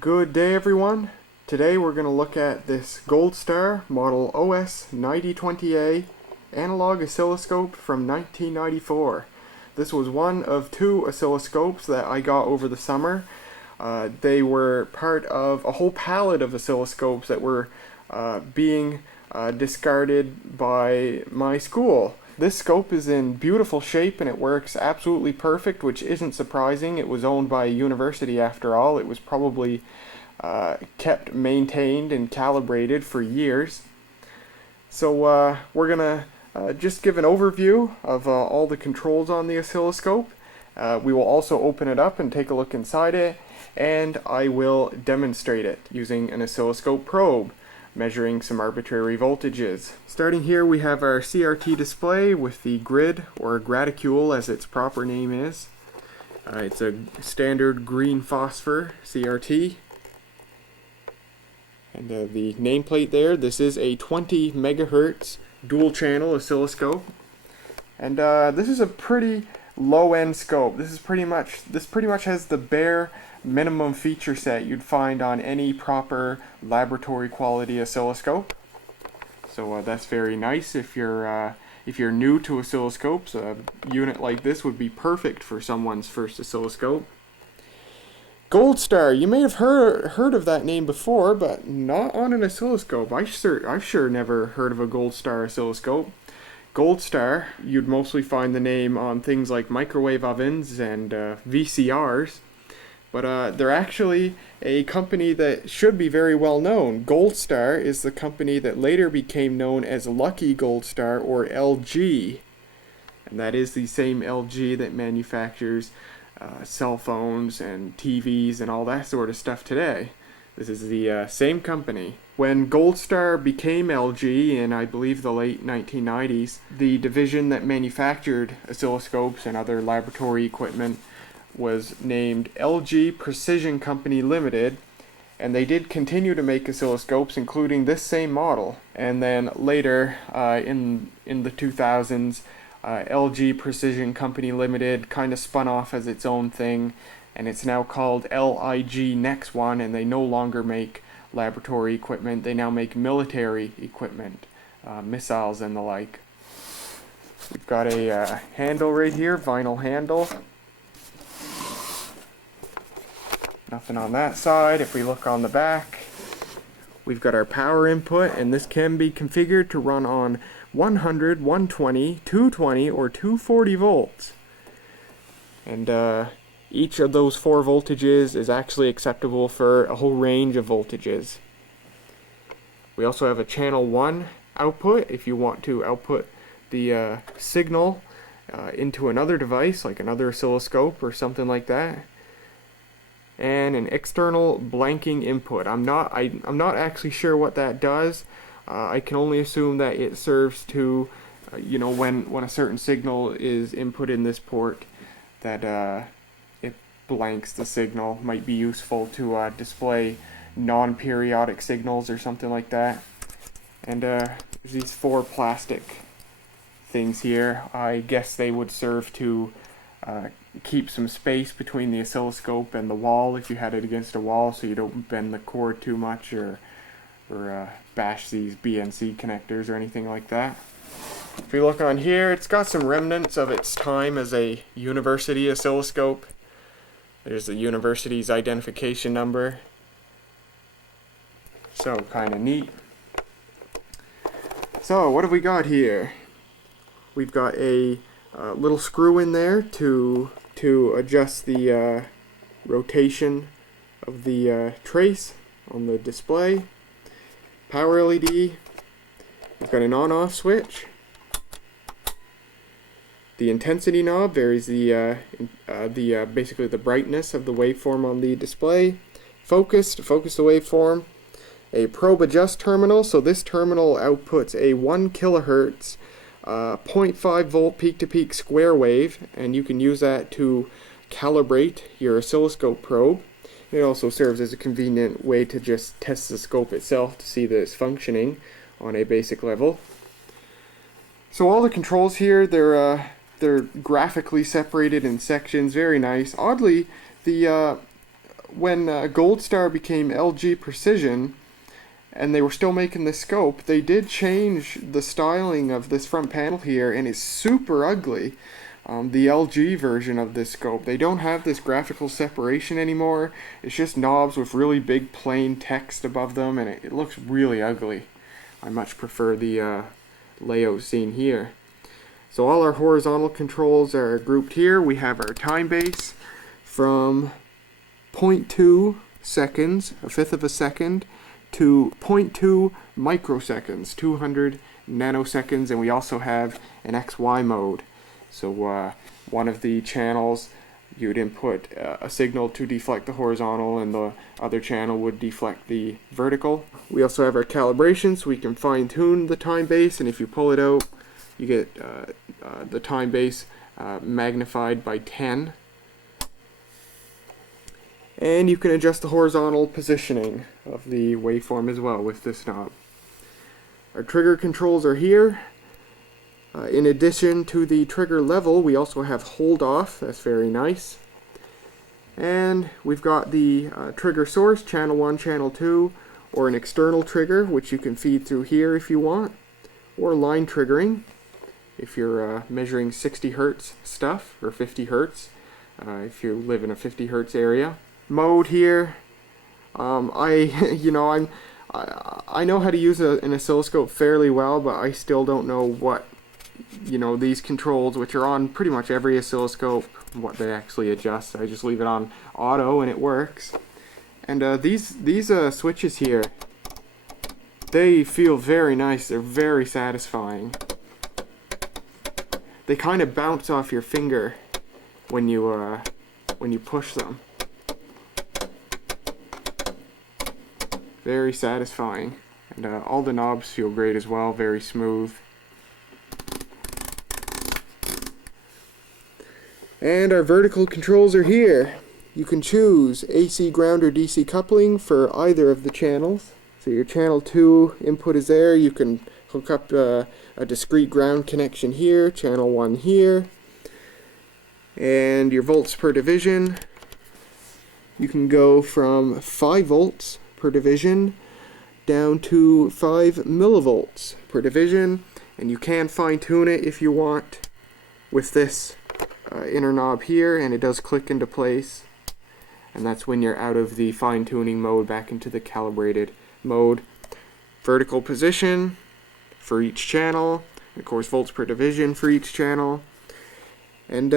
Good day everyone. Today we're going to look at this Goldstar model OS-9020A analog oscilloscope from 1994. This was one of two oscilloscopes that I got over the summer. They were part of a whole palette of oscilloscopes that were being discarded by my school. This scope is in beautiful shape and it works absolutely perfect, which isn't surprising. It was owned by a university after all. It was probably kept maintained and calibrated for years. So we're gonna just give an overview of all the controls on the oscilloscope. We will also open it up and take a look inside it, and I will demonstrate it using an oscilloscope probe, measuring some arbitrary voltages. Starting here, we have our CRT display with the grid, or graticule as its proper name is. It's a standard green phosphor CRT. And the nameplate there, this is a 20 megahertz dual channel oscilloscope. And this is a pretty low-end scope. This pretty much has the bare minimum feature set you'd find on any proper laboratory quality oscilloscope. So that's very nice if you're new to oscilloscopes. A unit like this would be perfect for someone's first oscilloscope. Goldstar, you may have heard of that name before, but not on an oscilloscope. I've sure never heard of a Goldstar oscilloscope. Goldstar, you'd mostly find the name on things like microwave ovens and VCRs. But they're actually a company that should be very well known. Goldstar is the company that later became known as Lucky-goldstar, or LG. And that is the same LG that manufactures cell phones and TVs and all that sort of stuff today. This is the same company. When Goldstar became LG in, I believe, the late 1990s, the division that manufactured oscilloscopes and other laboratory equipment was named LG Precision Company Limited, and they did continue to make oscilloscopes, including this same model. And then later, in the 2000s, LG Precision Company Limited kind of spun off as its own thing, and it's now called LIG Next One, and they no longer make laboratory equipment. They now make military equipment, missiles and the like. We've got a handle right here, vinyl handle. Nothing on that side. If we look on the back, we've got our power input, and this can be configured to run on 100, 120, 220, or 240 volts. And each of those four voltages is actually acceptable for a whole range of voltages. We also have a channel 1 output if you want to output the signal into another device, like another oscilloscope or something like that. And an external blanking input. I'm not actually sure what that does. I can only assume that it serves to, when a certain signal is input in this port, that it blanks the signal. Might be useful to display non-periodic signals or something like that. And there's these four plastic things here. I guess they would serve to keep some space between the oscilloscope and the wall if you had it against a wall, so you don't bend the cord too much or bash these BNC connectors or anything like that. If we look on here, it's got some remnants of its time as a university oscilloscope. There's the university's identification number. So kind of neat. So what have we got here? We've got a little screw in there to adjust the rotation of the trace on the display. Power LED. We've got an on-off switch. The intensity knob varies basically the brightness of the waveform on the display. Focus to focus the waveform. A probe adjust terminal. So this terminal outputs a 1 kilohertz 0.5 volt peak-to-peak square wave, and you can use that to calibrate your oscilloscope probe. It also serves as a convenient way to just test the scope itself to see that it's functioning on a basic level. So all the controls here, they're graphically separated in sections, very nice. Oddly, the when Goldstar became LG Precision, and they were still making the scope, they did change the styling of this front panel here, and it's super ugly. The LG version of this scope, they don't have this graphical separation anymore. It's just knobs with really big plain text above them, and it looks really ugly. I much prefer the layout seen here. So all our horizontal controls are grouped here. We have our time base from 0.2 seconds, a fifth of a second, to 0.2 microseconds, 200 nanoseconds, and we also have an XY mode. So one of the channels, you'd input a signal to deflect the horizontal, and the other channel would deflect the vertical. We also have our calibration, so we can fine tune the time base, and if you pull it out, you get the time base magnified by 10. And you can adjust the horizontal positioning of the waveform as well with this knob. Our trigger controls are here. In addition to the trigger level, we also have hold off. That's very nice. And we've got the trigger source, channel 1, channel 2, or an external trigger, which you can feed through here if you want, or line triggering if you're measuring 60 Hertz stuff, or 50 Hertz if you live in a 50 Hertz area. Mode here, I know how to use an oscilloscope fairly well, but I still don't know what these controls, which are on pretty much every oscilloscope, what they actually adjust. I just leave it on auto and it works. And these switches here, they feel very nice. They're very satisfying. They kind of bounce off your finger when you push them. Very satisfying, and all the knobs feel great as well, very smooth. And our vertical controls are here. You can choose AC ground or DC coupling for either of the channels. So your channel 2 input is there. You can hook up a discrete ground connection here, channel 1 here. And your volts per division, you can go from 5 volts per division down to 5 millivolts per division, and you can fine tune it if you want with this inner knob here, and it does click into place, and that's when you're out of the fine tuning mode back into the calibrated mode. Vertical position for each channel, of course volts per division for each channel, and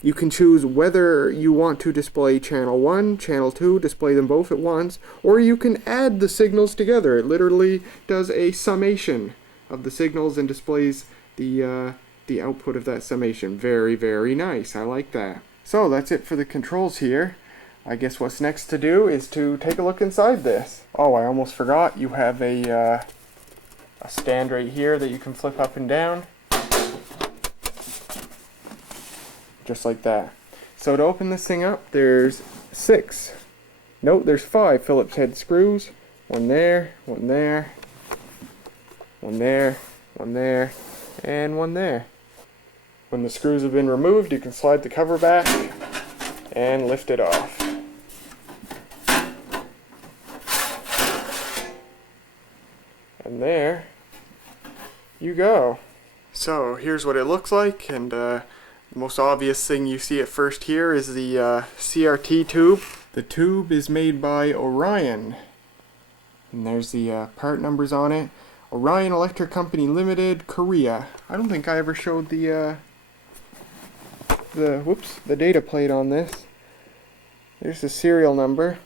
you can choose whether you want to display channel 1, channel 2, display them both at once, or you can add the signals together. It literally does a summation of the signals and displays the output of that summation. Very, very nice. I like that. So that's it for the controls here. I guess what's next to do is to take a look inside this. Oh, I almost forgot. You have a stand right here that you can flip up and down. Just like that. So to open this thing up, there's 5 Phillips head screws. One there, one there, one there, one there, and one there. When the screws have been removed, you can slide the cover back and lift it off. And there you go. So here's what it looks like, and the most obvious thing you see at first here is the CRT tube. The tube is made by Orion, and there's the part numbers on it. Orion Electric Company Limited, Korea. I don't think I ever showed the data plate on this. There's the serial number.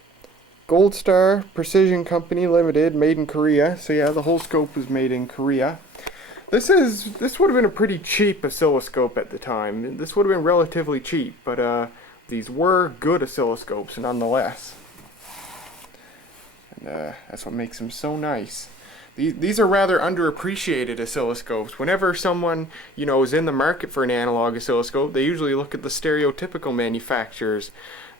Goldstar Precision Company Limited, made in Korea. So yeah, the whole scope was made in Korea. This would have been a pretty cheap oscilloscope at the time. This would have been relatively cheap, but these were good oscilloscopes nonetheless. And that's what makes them so nice. These are rather underappreciated oscilloscopes. Whenever someone, is in the market for an analog oscilloscope, they usually look at the stereotypical manufacturers.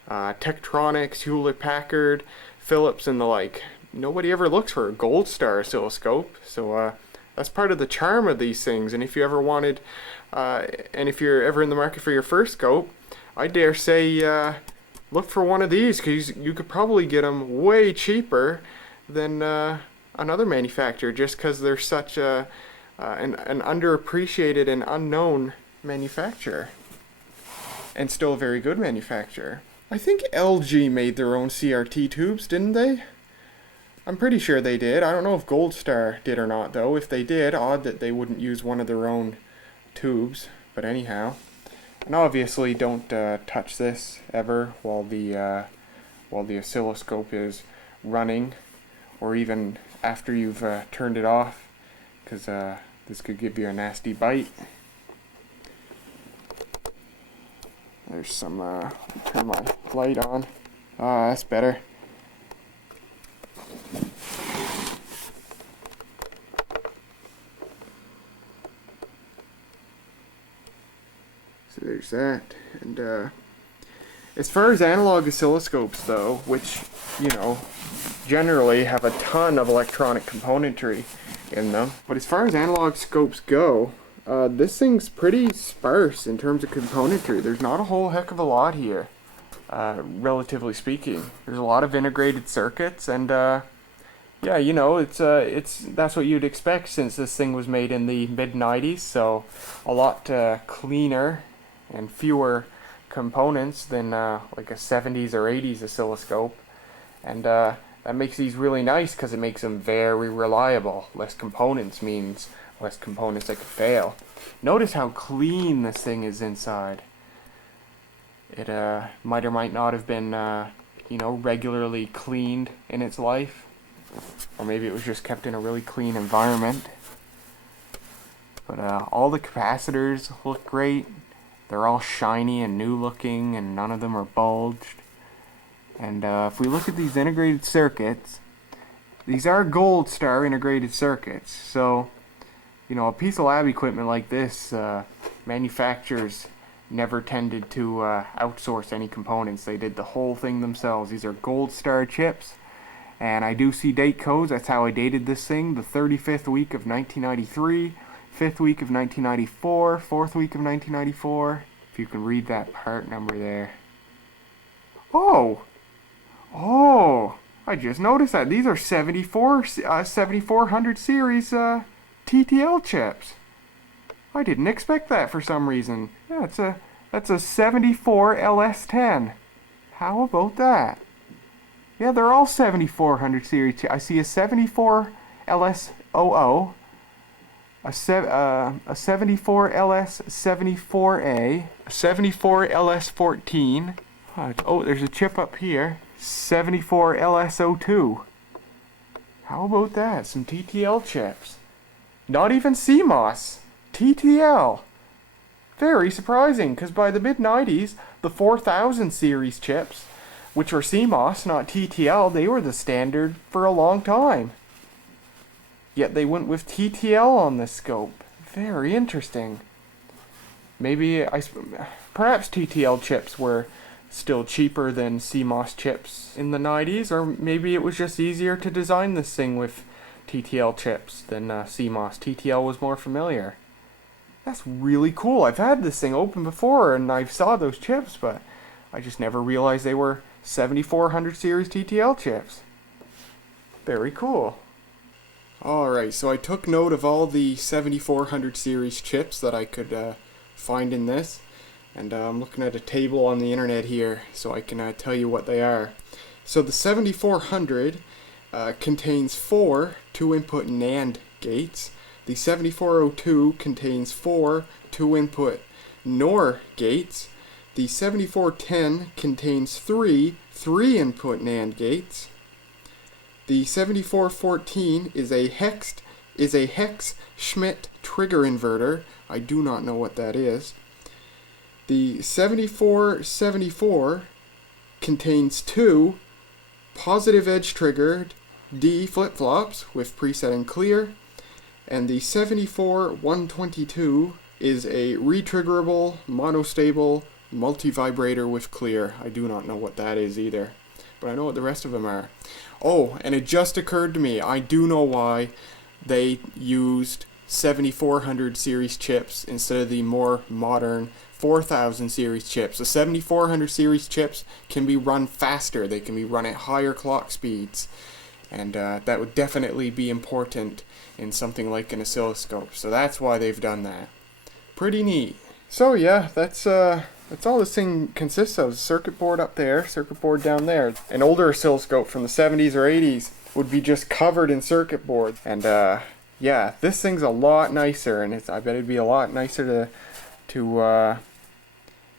Tektronix, Hewlett-Packard, Philips, and the like. Nobody ever looks for a Goldstar oscilloscope, so that's part of the charm of these things. And if you ever wanted, and if you're ever in the market for your first scope, I dare say look for one of these, because you could probably get them way cheaper than another manufacturer, just because they're such an underappreciated and unknown manufacturer, and still a very good manufacturer. I think LG made their own CRT tubes, didn't they? I'm pretty sure they did. I don't know if Goldstar did or not, though. If they did, odd that they wouldn't use one of their own tubes. But anyhow, and obviously don't touch this ever while the oscilloscope is running, or even after you've turned it off, because this could give you a nasty bite. There's some, turn my light on. Ah, that's better. So there's that. And as far as analog oscilloscopes though, which, you know, generally have a ton of electronic componentry in them, but as far as analog scopes go, this thing's pretty sparse in terms of componentry. There's not a whole heck of a lot here, relatively speaking. There's a lot of integrated circuits, and yeah, you know, it's that's what you'd expect since this thing was made in the mid-90s, so a lot cleaner and fewer components than like a 70s or 80s oscilloscope, and that makes these really nice because it makes them very reliable. Less components means less components that could fail. Notice how clean this thing is inside. It might or might not have been you know, regularly cleaned in its life, or maybe it was just kept in a really clean environment. But all the capacitors look great. They're all shiny and new looking, and none of them are bulged. And if we look at these integrated circuits, these are Goldstar integrated circuits, so you know, a piece of lab equipment like this, manufacturers never tended to outsource any components. They did the whole thing themselves. These are Goldstar chips, and I do see date codes. That's how I dated this thing: the 35th week of 1993, 5th week of 1994, 4th week of 1994. If you can read that part number there. Oh, I just noticed that these are 7400 series TTL chips. I didn't expect that for some reason. Yeah, that's a 74 LS10. How about that? Yeah, they're all 7400 series. I see a 74 LS00, a 74 LS74A, a 74 LS14. Oh, there's a chip up here. 74 LS02. How about that? Some TTL chips. Not even CMOS. TTL. Very surprising, because by the mid-90s, the 4000 series chips, which were CMOS, not TTL, they were the standard for a long time. Yet they went with TTL on this scope. Very interesting. Perhaps TTL chips were still cheaper than CMOS chips in the 90s, or maybe it was just easier to design this thing with TTL chips than CMOS. TTL was more familiar. That's really cool. I've had this thing open before and I saw those chips, but I just never realized they were 7400 series TTL chips. Very cool. Alright, so I took note of all the 7400 series chips that I could find in this, and I'm looking at a table on the internet here so I can tell you what they are. So the 7400 contains 4 2-input NAND gates. The 7402 contains 4 2-input NOR gates. The 7410 contains 3 3-input NAND gates. The 7414 is a hex-Schmidt trigger inverter. I do not know what that is. The 7474 contains 2 positive edge triggered D flip-flops with preset and clear, and the 74122 is a retriggerable monostable multi-vibrator with clear. I do not know what that is either, but I know what the rest of them are. Oh, and it just occurred to me, I do know why they used 7400 series chips instead of the more modern 4000 series chips. The 7400 series chips can be run faster. They can be run at higher clock speeds. And that would definitely be important in something like an oscilloscope. So that's why they've done that. Pretty neat. So yeah, that's all this thing consists of. Circuit board up there, circuit board down there. An older oscilloscope from the 70s or 80s would be just covered in circuit board. And yeah, this thing's a lot nicer, and I bet it'd be a lot nicer to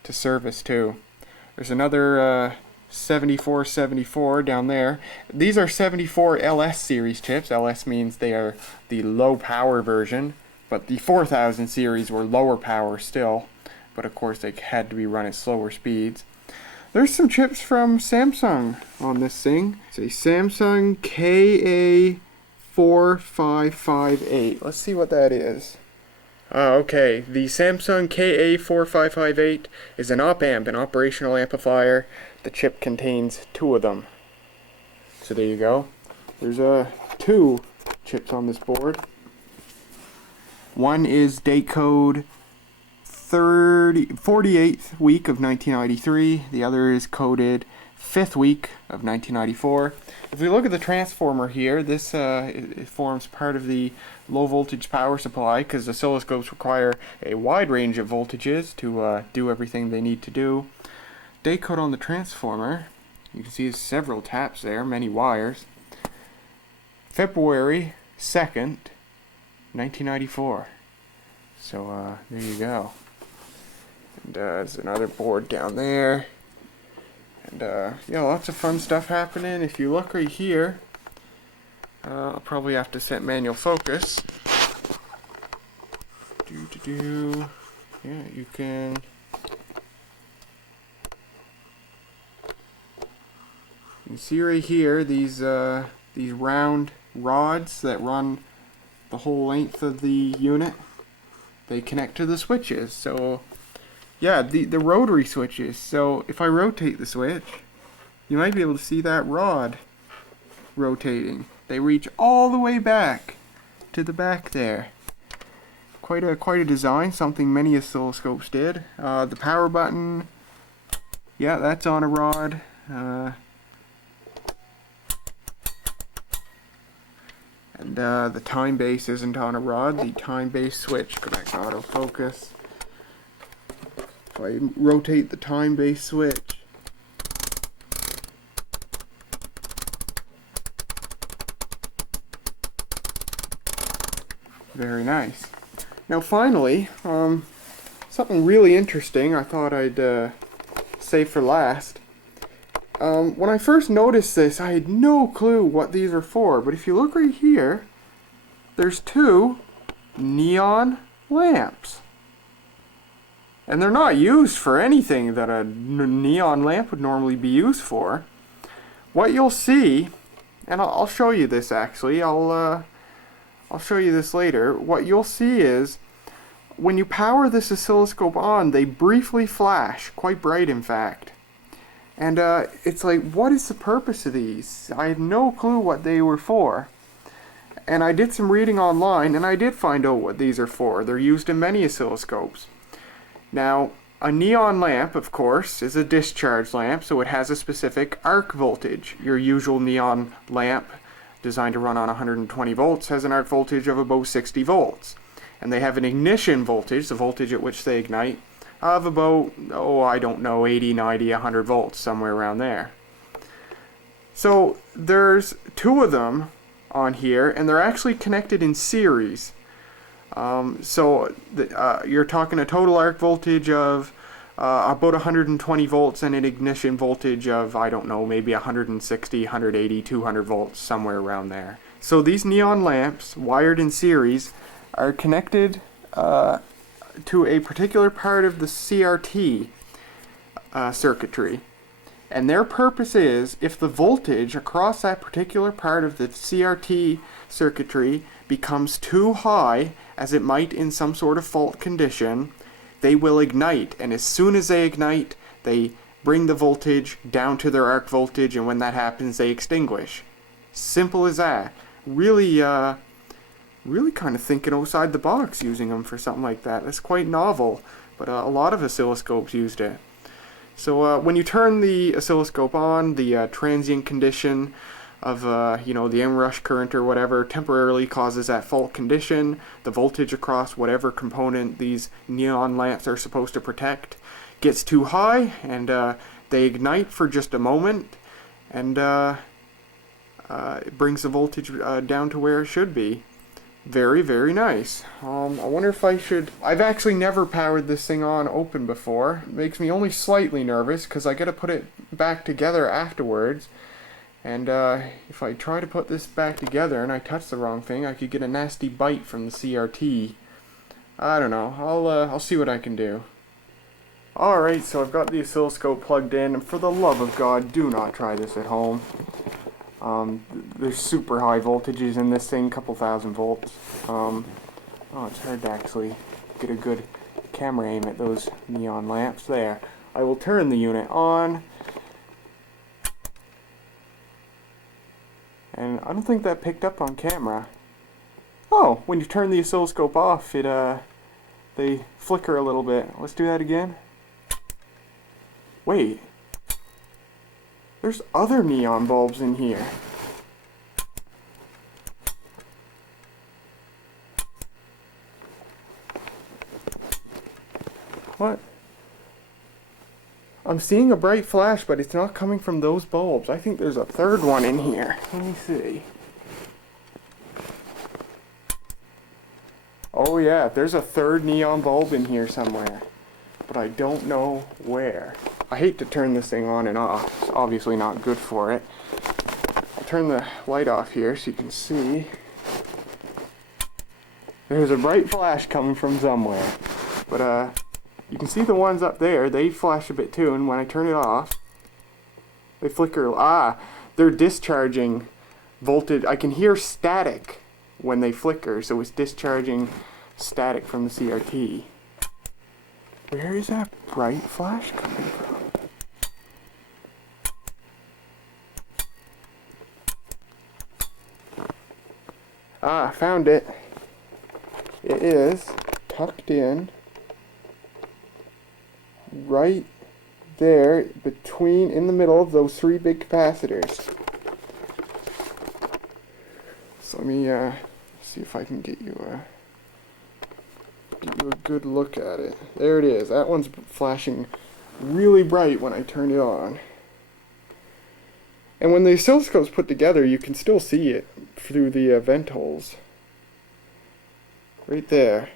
service too. There's another 7474 down there. These are 74 LS series chips. LS means they are the low power version, but the 4000 series were lower power still. But of course they had to be run at slower speeds. There's some chips from Samsung on this thing. It's a Samsung KA4558. Let's see what that is. Okay, the Samsung KA4558 is an op-amp, an operational amplifier. The chip contains 2 of them. So there you go. There's 2 chips on this board. One is date code 48th week of 1993. The other is coded 5th week of 1994. If we look at the transformer here, this it forms part of the low voltage power supply, because oscilloscopes require a wide range of voltages to do everything they need to do. Date code on the transformer, you can see several taps there, many wires. February 2nd, 1994. So there you go. And there's another board down there. And yeah, lots of fun stuff happening. If you look right here, I'll probably have to set manual focus. Yeah, you can. You can see right here these round rods that run the whole length of the unit. They connect to the switches. So yeah, the rotary switches. So if I rotate the switch, you might be able to see that rod rotating. They reach all the way back to the back there. Quite a design, something many oscilloscopes did. The power button, yeah, that's on a rod. And the time base isn't on a rod. The time base switch, go back to autofocus. If I rotate the time base switch, very nice. Now finally, something really interesting I thought I'd save for last. When I first noticed this, I had no clue what these are for, but if you look right here, there's 2 neon lamps. And they're not used for anything that a neon lamp would normally be used for. What you'll see, and I'll show you this actually, I'll show you this later. What you'll see is, when you power this oscilloscope on, they briefly flash, quite bright in fact. And it's like, what is the purpose of these? I had no clue what they were for. And I did some reading online, and I did find out what these are for. They're used in many oscilloscopes. Now, a neon lamp, of course, is a discharge lamp, so it has a specific arc voltage. Your usual neon lamp, designed to run on 120 volts, has an arc voltage of about 60 volts. And they have an ignition voltage, the voltage at which they ignite, of about, I don't know, 80, 90, 100 volts, somewhere around there. So there's 2 of them on here, and they're actually connected in series. You're talking a total arc voltage of about 120 volts and an ignition voltage of, I don't know, maybe 160, 180, 200 volts, somewhere around there. So these neon lamps, wired in series, are connected to a particular part of the CRT circuitry. And their purpose is, if the voltage across that particular part of the CRT circuitry becomes too high, as it might in some sort of fault condition, they will ignite. And as soon as they ignite, they bring the voltage down to their arc voltage, and when that happens, they extinguish. Simple as that. Really kind of thinking outside the box using them for something like that. That's quite novel. but a lot of oscilloscopes used it. So when you turn the oscilloscope on, the transient condition of the inrush current or whatever temporarily causes that fault condition. The voltage across whatever component these neon lamps are supposed to protect gets too high, and they ignite for just a moment, and it brings the voltage down to where it should be. Very, very nice. I wonder if I should... I've actually never powered this thing on open before. It makes me only slightly nervous because I gotta put it back together afterwards. And if I try to put this back together and I touch the wrong thing, I could get a nasty bite from the CRT. I don't know. I'll see what I can do. Alright, so I've got the oscilloscope plugged in, and for the love of God, do not try this at home. There's super high voltages in this thing, couple thousand volts. Oh, it's hard to actually get a good camera aim at those neon lamps. There. I will turn the unit on. And I don't think that picked up on camera. Oh, when you turn the oscilloscope off, they flicker a little bit. Let's do that again. Wait. There's other neon bulbs in here. What? I'm seeing a bright flash, but it's not coming from those bulbs. I think there's a third one in here. Let me see. Oh yeah, there's a third neon bulb in here somewhere. But I don't know where. I hate to turn this thing on and off. It's obviously not good for it. I'll turn the light off here so you can see. There's a bright flash coming from somewhere. But you can see the ones up there, they flash a bit too, and when I turn it off, they flicker. Ah, they're discharging voltage. I can hear static when they flicker, so it's discharging static from the CRT. Where is that bright flash coming from? Ah, found it. It is tucked in right there in the middle of those three big capacitors. So let me see if I can get you a good look at it. There it is. That one's flashing really bright when I turn it on. And when the oscilloscope's put together, you can still see it through the vent holes. Right there.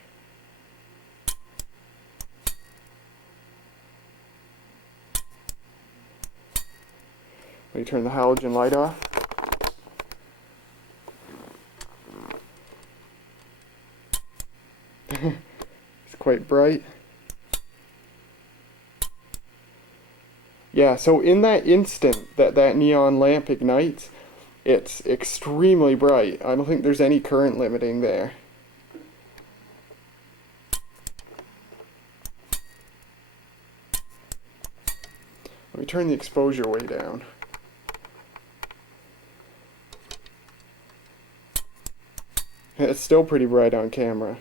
Let me turn the halogen light off. It's quite bright. Yeah, so in that instant that neon lamp ignites, it's extremely bright. I don't think there's any current limiting there. Let me turn the exposure way down. It's still pretty bright on camera.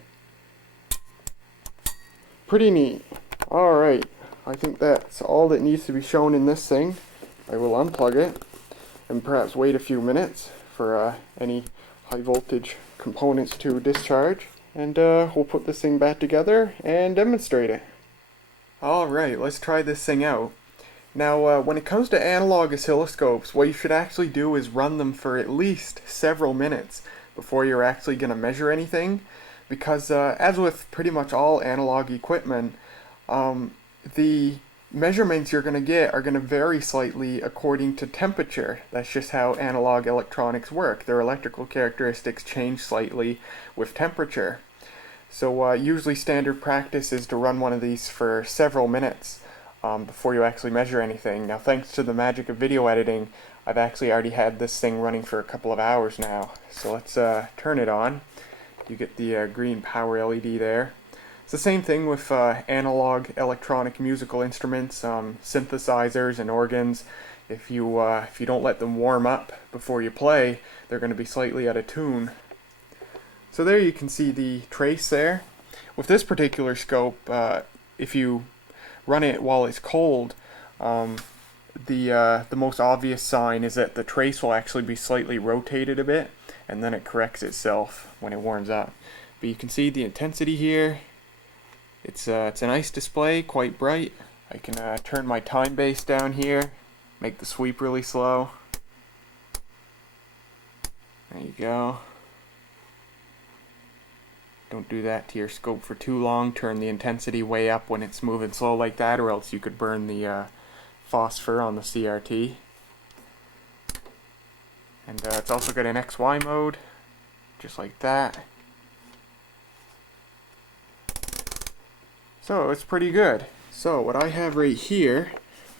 Pretty neat. Alright, I think that's all that needs to be shown in this thing. I will unplug it and perhaps wait a few minutes for any high voltage components to discharge, and we'll put this thing back together and demonstrate it. Alright, let's try this thing out. Now, when it comes to analog oscilloscopes, what you should actually do is run them for at least several minutes before you're actually going to measure anything, because as with pretty much all analog equipment, the measurements you're going to get are going to vary slightly according to temperature. That's just how analog electronics work. Their electrical characteristics change slightly with temperature. So usually standard practice is to run one of these for several minutes before you actually measure anything. Now, thanks to the magic of video editing, I've actually already had this thing running for a couple of hours now. So let's turn it on. You get the green power LED there. It's the same thing with analog electronic musical instruments, synthesizers and organs. If you don't let them warm up before you play, they're going to be slightly out of tune. So there you can see the trace there. With this particular scope, if you run it while it's cold, the most obvious sign is that the trace will actually be slightly rotated a bit, and then it corrects itself when it warms up. But you can see the intensity here. It's a nice display, quite bright. I can turn my time base down here, make the sweep really slow. There you go. Don't do that to your scope for too long. Turn the intensity way up when it's moving slow like that, or else you could burn the phosphor on the CRT. And it's also got an XY mode, just like that. So it's pretty good. So what I have right here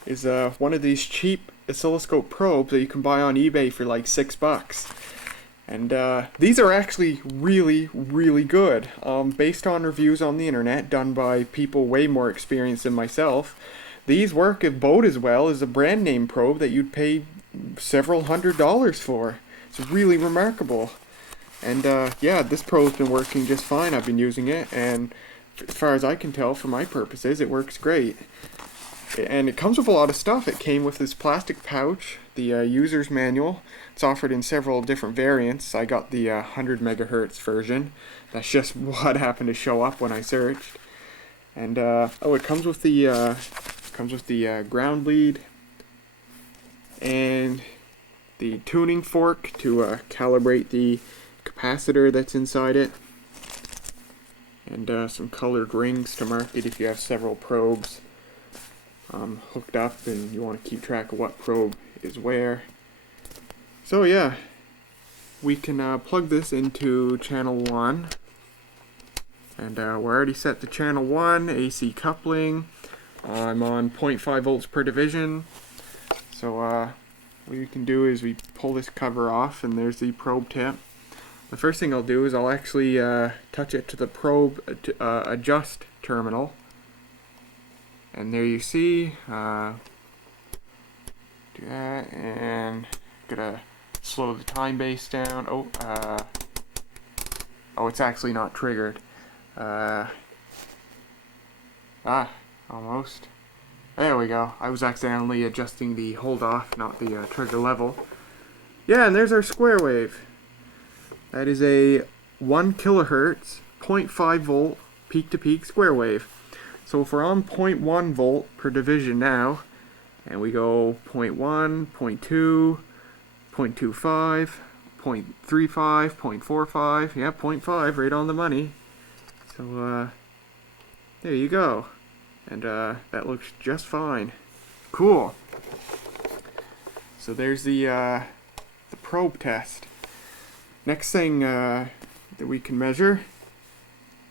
is one of these cheap oscilloscope probes that you can buy on eBay for like $6. And these are actually really, really good. Based on reviews on the internet done by people way more experienced than myself, these work about as well as a brand name probe that you'd pay several $100s for. It's really remarkable. And yeah, this probe's been working just fine. I've been using it, and as far as I can tell, for my purposes, it works great. And it comes with a lot of stuff. It came with this plastic pouch, the user's manual. It's offered in several different variants. I got the 100 megahertz version. That's just what happened to show up when I searched. And oh, it comes with the ground lead and the tuning fork to calibrate the capacitor that's inside it, and some colored rings to mark it if you have several probes hooked up and you want to keep track of what probe is where. So yeah, we can plug this into channel 1, and we're already set to channel 1, AC coupling. I'm on 0.5 volts per division. So what we can do is we pull this cover off, and there's the probe tip. The first thing I'll do is I'll actually touch it to the probe adjust terminal. And there you see, do that, and gonna slow the time base down. Oh, it's actually not triggered. Almost. There we go. I was accidentally adjusting the hold off, not the trigger level. Yeah, and there's our square wave. That is a 1 kilohertz, 0.5 volt, peak-to-peak square wave. So if we're on 0.1 volt per division now, and we go 0.1, 0.2, 0.25, 0.35, 0.45, yeah, 0.5, right on the money. So there you go. And that looks just fine. Cool. So there's the probe test. Next thing that we can measure,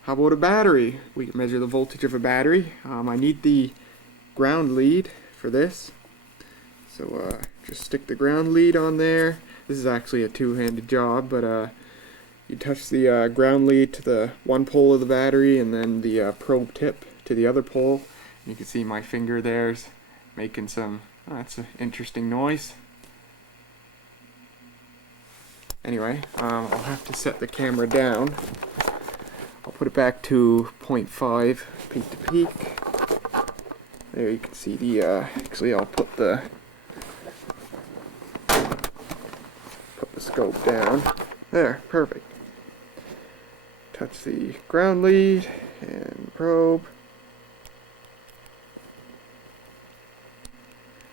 how about a battery? We can measure the voltage of a battery. I need the ground lead for this. So just stick the ground lead on there. This is actually a two-handed job, but you touch the ground lead to the one pole of the battery, and then the probe tip to the other pole. And you can see my finger there's making some, that's an interesting noise. Anyway, I'll have to set the camera down. I'll put it back to 0.5 peak to peak. There you can see the, actually I'll put the scope down. There, perfect. Touch the ground lead and probe.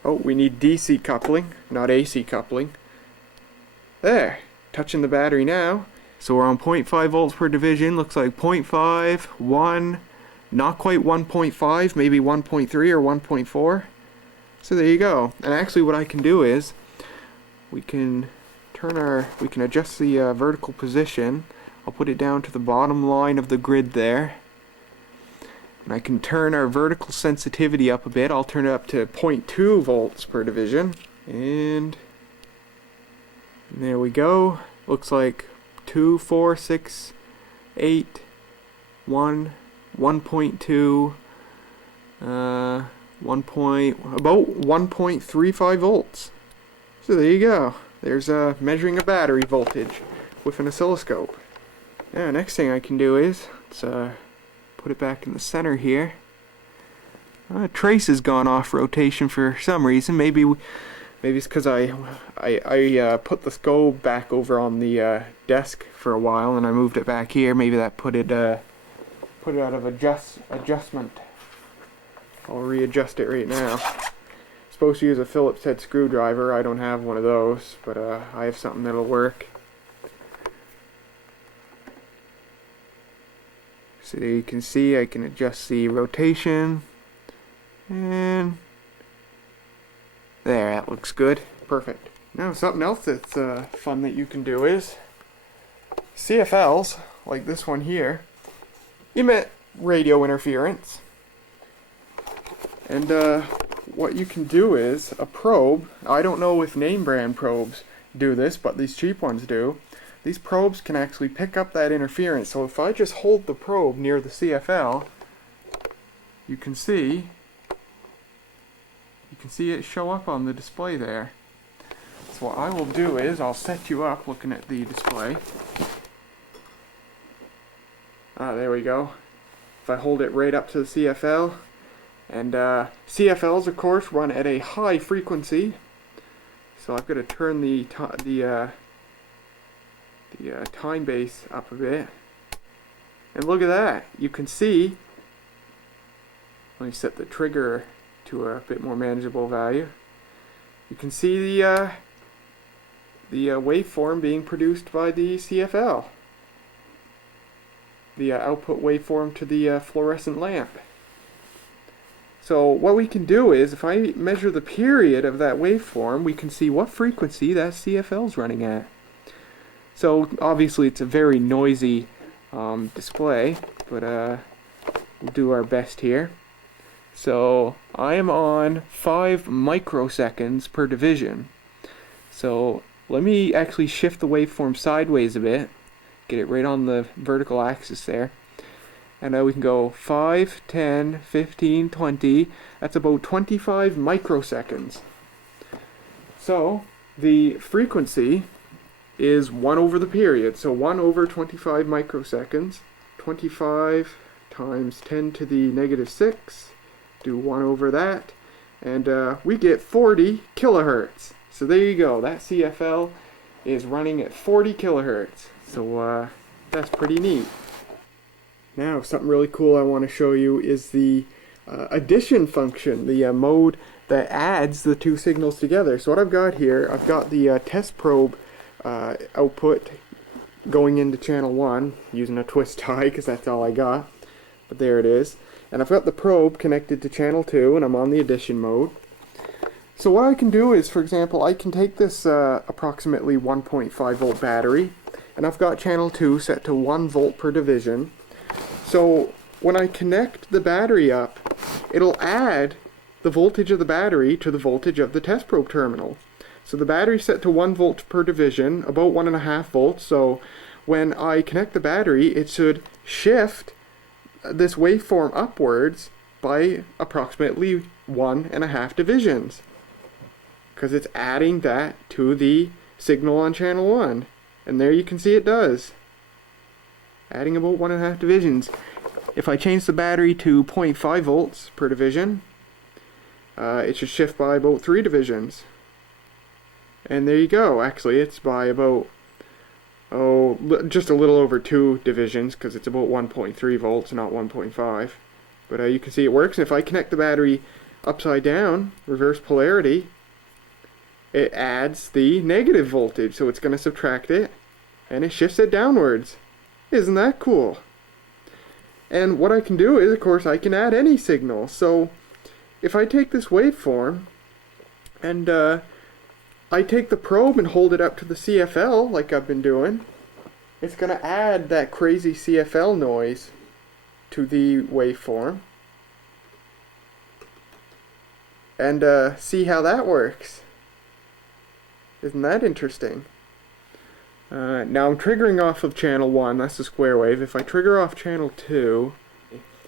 Oh, we need DC coupling, not AC coupling. There, touching the battery now. So we're on 0.5 volts per division, looks like 0.5, 1, not quite 1.5, maybe 1.3 or 1.4. So there you go. And actually what I can do is, we can adjust the vertical position. I'll put it down to the bottom line of the grid there. And I can turn our vertical sensitivity up a bit. I'll turn it up to 0.2 volts per division. And there we go. Looks like 2, 4, 6, 8, 1, 1.2, about 1.35 volts. So there you go. There's measuring a battery voltage with an oscilloscope. Now, next thing I can do is let's put it back in the center here. trace has gone off rotation for some reason. Maybe it's because I put the scope back over on the desk for a while, and I moved it back here. Maybe that put it out of adjustment. I'll readjust it right now. Supposed to use a Phillips head screwdriver. I don't have one of those, but I have something that'll work. So there you can see I can adjust the rotation, and there, that looks good. Perfect. Now something else that's fun that you can do is CFLs, like this one here, emit radio interference. And what you can do is a probe, I don't know if name brand probes do this, but these cheap ones do. These probes can actually pick up that interference. So if I just hold the probe near the CFL, you can see it show up on the display there. So what I will do is I'll set you up looking at the display. There we go. If I hold it right up to the CFL, and CFLs of course run at a high frequency, so I've got to turn the time base up a bit, and look at that. You can see, let me set the trigger to a bit more manageable value. You can see the waveform being produced by the CFL, the output waveform to the fluorescent lamp. So what we can do is, if I measure the period of that waveform, we can see what frequency that CFL is running at. So obviously it's a very noisy display, but we'll do our best here. So I am on 5 microseconds per division. So let me actually shift the waveform sideways a bit, get it right on the vertical axis there. And now we can go 5, 10, 15, 20. That's about 25 microseconds. So the frequency is 1 over the period. So 1 over 25 microseconds. 25 times 10 to the negative 6. Do 1 over that. And we get 40 kilohertz. So there you go. That CFL is running at 40 kilohertz. So that's pretty neat. Now, something really cool I want to show you is the addition function, the mode that adds the two signals together. So what I've got here, I've got the test probe output going into channel 1 using a twist tie because that's all I got. But there it is. And I've got the probe connected to channel 2 and I'm on the addition mode. So what I can do is, for example, I can take this approximately 1.5 volt battery, and I've got channel 2 set to 1 volt per division. So when I connect the battery up, it'll add the voltage of the battery to the voltage of the test probe terminal. So the battery's set to 1 volt per division, about 1.5 volts. So when I connect the battery, it should shift this waveform upwards by approximately 1.5 divisions, because it's adding that to the signal on channel 1. And there you can see it does. Adding about 1.5 divisions. If I change the battery to 0.5 volts per division, it should shift by about 3 divisions. And there you go. Actually, it's by about, just a little over 2 divisions, because it's about 1.3 volts, not 1.5. But you can see it works. And if I connect the battery upside down, reverse polarity, it adds the negative voltage. So it's going to subtract it, and it shifts it downwards. Isn't that cool? And what I can do is, of course, I can add any signal. So if I take this waveform and I take the probe and hold it up to the CFL like I've been doing, it's going to add that crazy CFL noise to the waveform. And see how that works. Isn't that interesting? Now I'm triggering off of channel 1, that's the square wave. If I trigger off channel 2,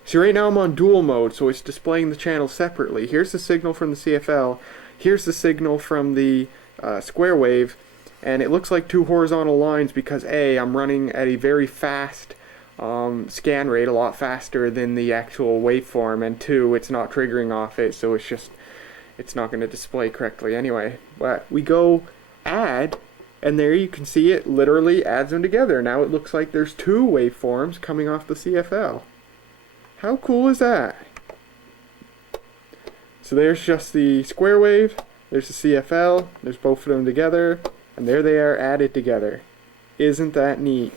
see right now I'm on dual mode, so it's displaying the channels separately. Here's the signal from the CFL, here's the signal from the square wave, and it looks like 2 horizontal lines because A, I'm running at a very fast scan rate a lot faster than the actual waveform, and 2, it's not triggering off it, so it's not going to display correctly anyway. But we go add, and there you can see it literally adds them together. Now it looks like there's 2 waveforms coming off the CFL. How cool is that? So there's just the square wave, there's the CFL, there's both of them together, and there they are added together. Isn't that neat?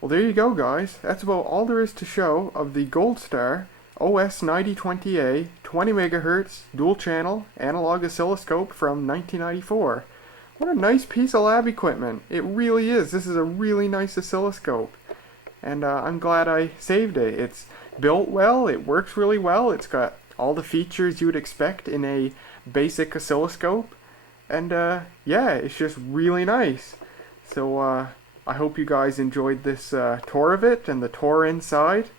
Well, there you go, guys. That's about all there is to show of the Goldstar OS-9020A 20 MHz dual channel analog oscilloscope from 1994. What a nice piece of lab equipment. It really is. This is a really nice oscilloscope. And I'm glad I saved it. It's built well, it works really well, it's got all the features you would expect in a basic oscilloscope. And yeah, it's just really nice. So I hope you guys enjoyed this tour of it and the tour inside.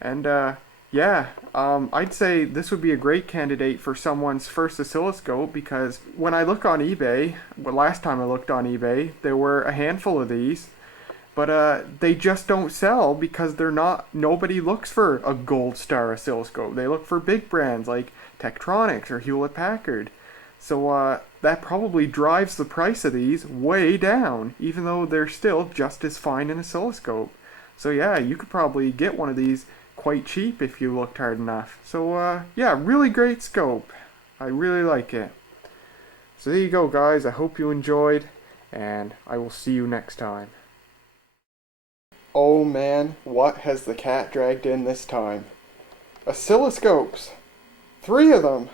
And yeah, I'd say this would be a great candidate for someone's first oscilloscope, because when I look on eBay, well, last time I looked on eBay, there were a handful of these, but they just don't sell because nobody looks for a Goldstar oscilloscope. They look for big brands like Tektronix or Hewlett-Packard. So that probably drives the price of these way down, even though they're still just as fine an oscilloscope. So yeah, you could probably get one of these quite cheap if you looked hard enough. So yeah, really great scope. I really like it. So there you go, guys. I hope you enjoyed, and I will see you next time. Oh man, what has the cat dragged in this time? Oscilloscopes! 3 of them!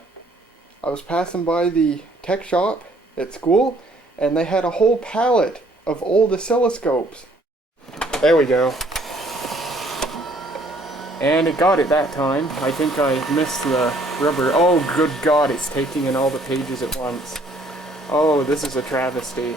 I was passing by the tech shop at school, and they had a whole pallet of old oscilloscopes. There we go. And it got it that time. I think I missed the rubber. Oh, good God, it's taking in all the pages at once. Oh, this is a travesty.